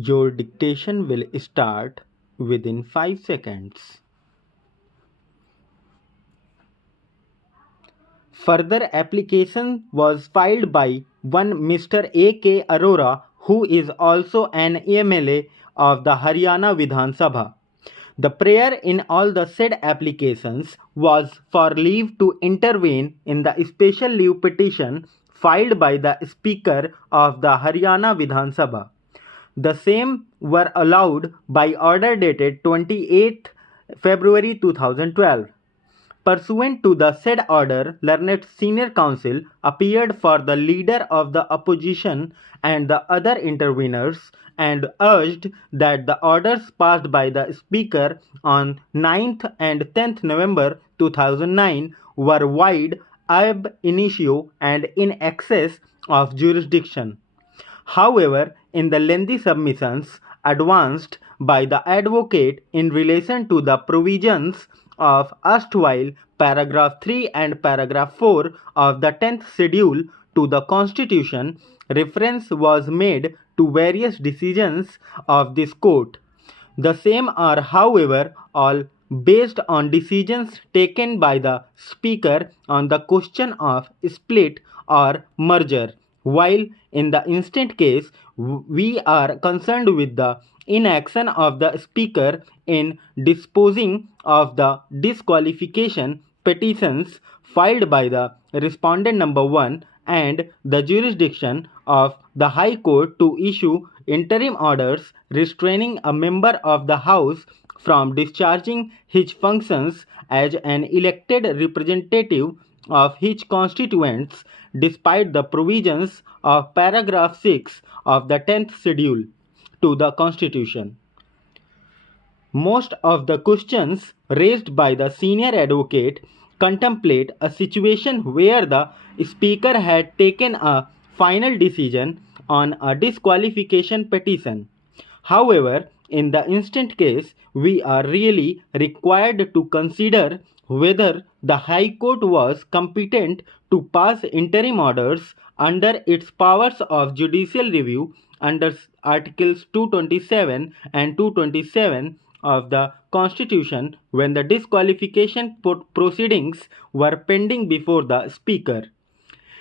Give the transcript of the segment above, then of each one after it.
Your dictation will start within 5 seconds. Further application was filed by one Mr. A.K. Arora, who is also an MLA of the Haryana Vidhan Sabha. The prayer in all the said applications was for leave to intervene in the special leave petition filed by the Speaker of the Haryana Vidhan Sabha. The same were allowed by order dated 28th February 2012. Pursuant to the said order, learned senior counsel appeared for the leader of the opposition and the other interveners and urged that the orders passed by the Speaker on 9th and 10th November 2009 were void ab initio and in excess of jurisdiction. However, in the lengthy submissions advanced by the advocate in relation to the provisions of erstwhile paragraph 3 and paragraph 4 of the 10th schedule to the Constitution, reference was made to various decisions of this court. The same are, however, all based on decisions taken by the Speaker on the question of split or merger, while in the instant case we are concerned with the inaction of the Speaker in disposing of the disqualification petitions filed by the respondent number 1 and the jurisdiction of the High Court to issue interim orders restraining a member of the House from discharging his functions as an elected representative of his constituents despite the provisions of paragraph 6 of the 10th schedule to the Constitution. Most of the questions raised by the senior advocate contemplate a situation where the Speaker had taken a final decision on a disqualification petition. However, in the instant case, we are really required to consider whether the High Court was competent to pass interim orders under its powers of judicial review under Articles 227 and 227 of the Constitution when the disqualification proceedings were pending before the Speaker.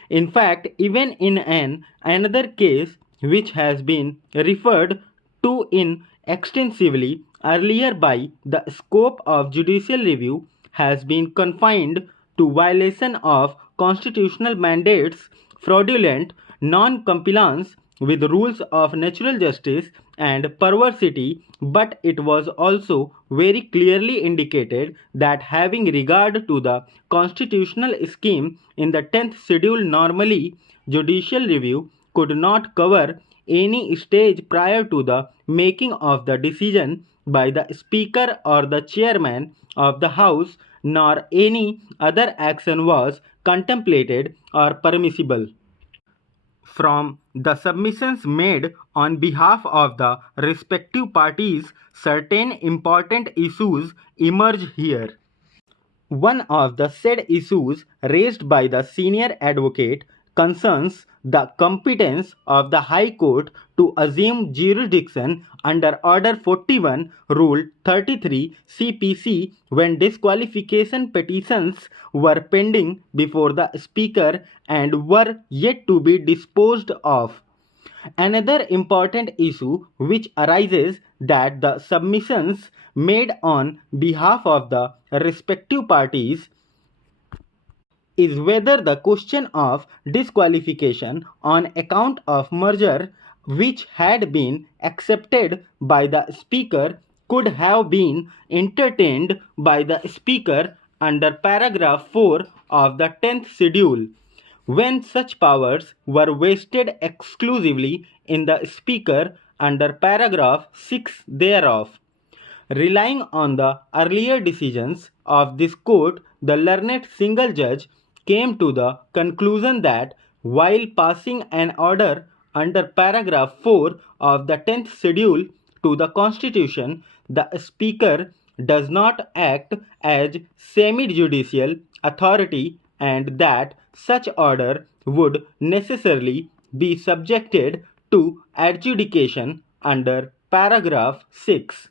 In fact, even in another case which has been referred to in extensively earlier by the scope of judicial review has been confined to violation of constitutional mandates, fraudulent non-compliance with rules of natural justice and perversity, but it was also very clearly indicated that having regard to the constitutional scheme in the 10th schedule normally judicial review could not cover any stage prior to the making of the decision by the Speaker or the Chairman of the House, nor any other action was contemplated or permissible. From the submissions made on behalf of the respective parties, certain important issues emerge here. One of the said issues raised by the senior advocate concerns the competence of the High Court to assume jurisdiction under Order 41, Rule 33 CPC when disqualification petitions were pending before the Speaker and were yet to be disposed of. Another important issue which arises that the submissions made on behalf of the respective parties is whether the question of disqualification on account of merger which had been accepted by the Speaker could have been entertained by the Speaker under paragraph 4 of the 10th schedule when such powers were vested exclusively in the Speaker under paragraph 6 thereof. Relying on the earlier decisions of this court, the learned single judge came to the conclusion that while passing an order under paragraph 4 of the 10th schedule to the Constitution, the Speaker does not act as semi-judicial authority and that such order would necessarily be subjected to adjudication under paragraph 6.